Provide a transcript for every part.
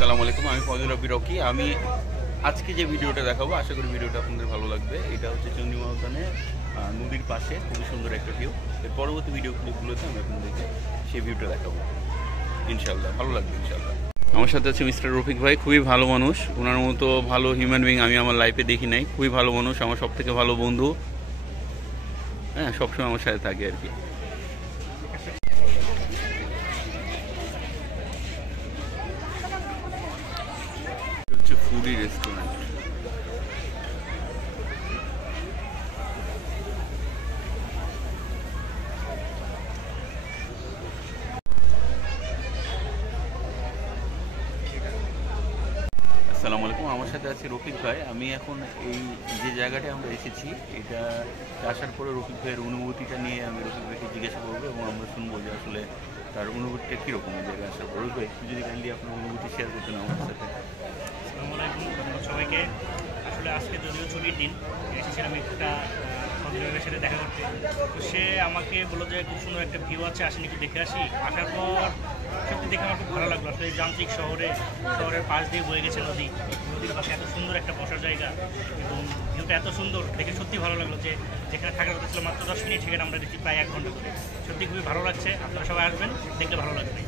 আসসালামু আলাইকুম, আমি ফজল রব্বি রকি। আমি আজকে যে ভিডিওটা দেখাবো, আশা করি ভিডিওটা আপনাদের ভালো লাগবে। এটা হচ্ছে চন্দ্রিমা উদ্যানে নদীর পাশে খুবই সুন্দর একটা ভিউ। এর পরবর্তী ভিডিও ক্লিপগুলোতে আমি আপনাদেরকে সেই ভিউটা দেখাবো, ইনশাল্লাহ ভালো লাগবে ইনশাল্লাহ। আমার সাথে আছে মিস্টার রফিক ভাই, খুবই ভালো মানুষ। ওনার মতো ভালো হিউম্যান বিং আমি আমার লাইফে দেখি নাই। খুবই ভালো মানুষ, আমার সব থেকে ভালো বন্ধু। হ্যাঁ, সবসময় আমার সাথে থাকে আর কি। হচ্ছে ফুডি রেস্টুরেন্ট। আসসালামু আলাইকুম, আমার সাথে আছে রফিক ভাই। আমি এখন এই যে জায়গাটায় আমরা এসেছি, এটা আসার পরে রফিক ভাইয়ের অনুভূতিটা নিয়ে আমি রফিক ভাইকে জিজ্ঞাসা করবো এবং আমরা শুনবো যে আসলে তার অনুভূতিটা কীরকম এই জায়গায় আসার পর। রফিক ভাই, একটু যদি কাইন্ডলি আপনার অনুভূতি শেয়ার করতেন আমার সাথে। আসসালামু আলাইকুম, ধন্যবাদ সবাইকে। আসলে আজকে যদিও ছুটির দিন, এসেছিলাম একটা ভদ্রলোকের সাথে দেখা করতে। তো সে আমাকে বললো যে খুব সুন্দর একটা ভিউ আছে, আসেন একটু দেখে আসি। আসার পর সত্যি দেখে আমার খুব ভালো লাগলো। আসলে এই যান্ত্রিক শহরের পাশ দিয়ে বয়ে গেছে নদীর পাশে এত সুন্দর একটা বসার জায়গা এবং ভিউটা এত সুন্দর দেখে সত্যি ভালো লাগলো। যে যেখানে থাকার কথা ছিল মাত্র 10 মিনিট, সেখানে আমরা দেখছি প্রায় 1 ঘন্টা করে। সত্যি খুবই ভালো লাগছে। আপনারা সবাই আসবেন, দেখলে ভালো লাগবে।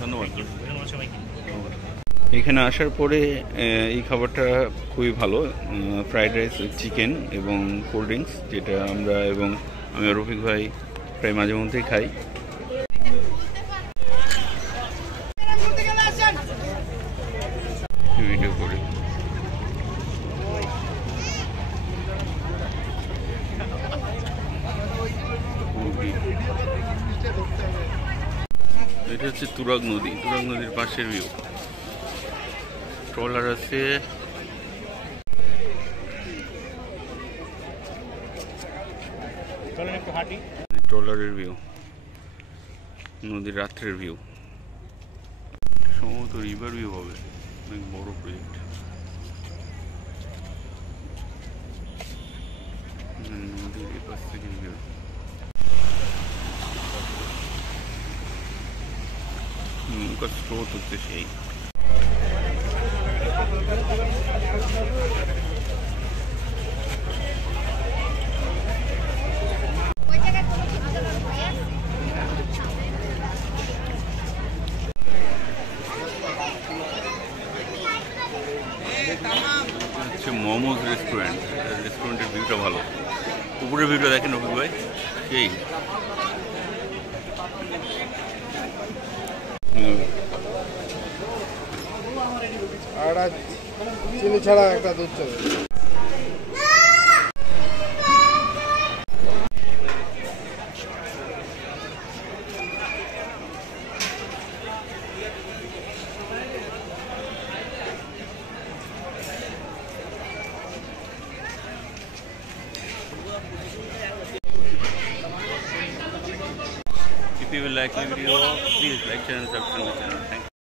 ধন্যবাদ ধন্যবাদ সবাইকে। এখানে আসার পরে এই খাবারটা খুবই ভালো, ফ্রাইড রাইস উইথ চিকেন এবং কোল্ড ড্রিঙ্কস, যেটা আমরা এবং আমি রফিক ভাই প্রায় মাঝে মধ্যেই খাই। ভিডিও করে এটা হচ্ছে তুরাগ নদী, তুরাগ নদীর পাশের ভিউ। ট্রলার আছে, ট্রলারের ভিউ, নদীর রাত্রের ভিউ। সম্ভবত রিভার ভিউ হবে, অনেক বড় প্রজেক্ট। নদীর এপাশ থেকে ভিউ। নৌকার স্রোত হচ্ছে সেই। হচ্ছে মোমোজ রেস্টুরেন্ট। রেস্টুরেন্টের ভিউটা ভালো, উপরের ভিউটা দেখেন রফিক ভাই, সেই। চিনি ছাড়া একটা দুধ চলে। If you will like my video, please like, share and subscribe my channel. Thank you.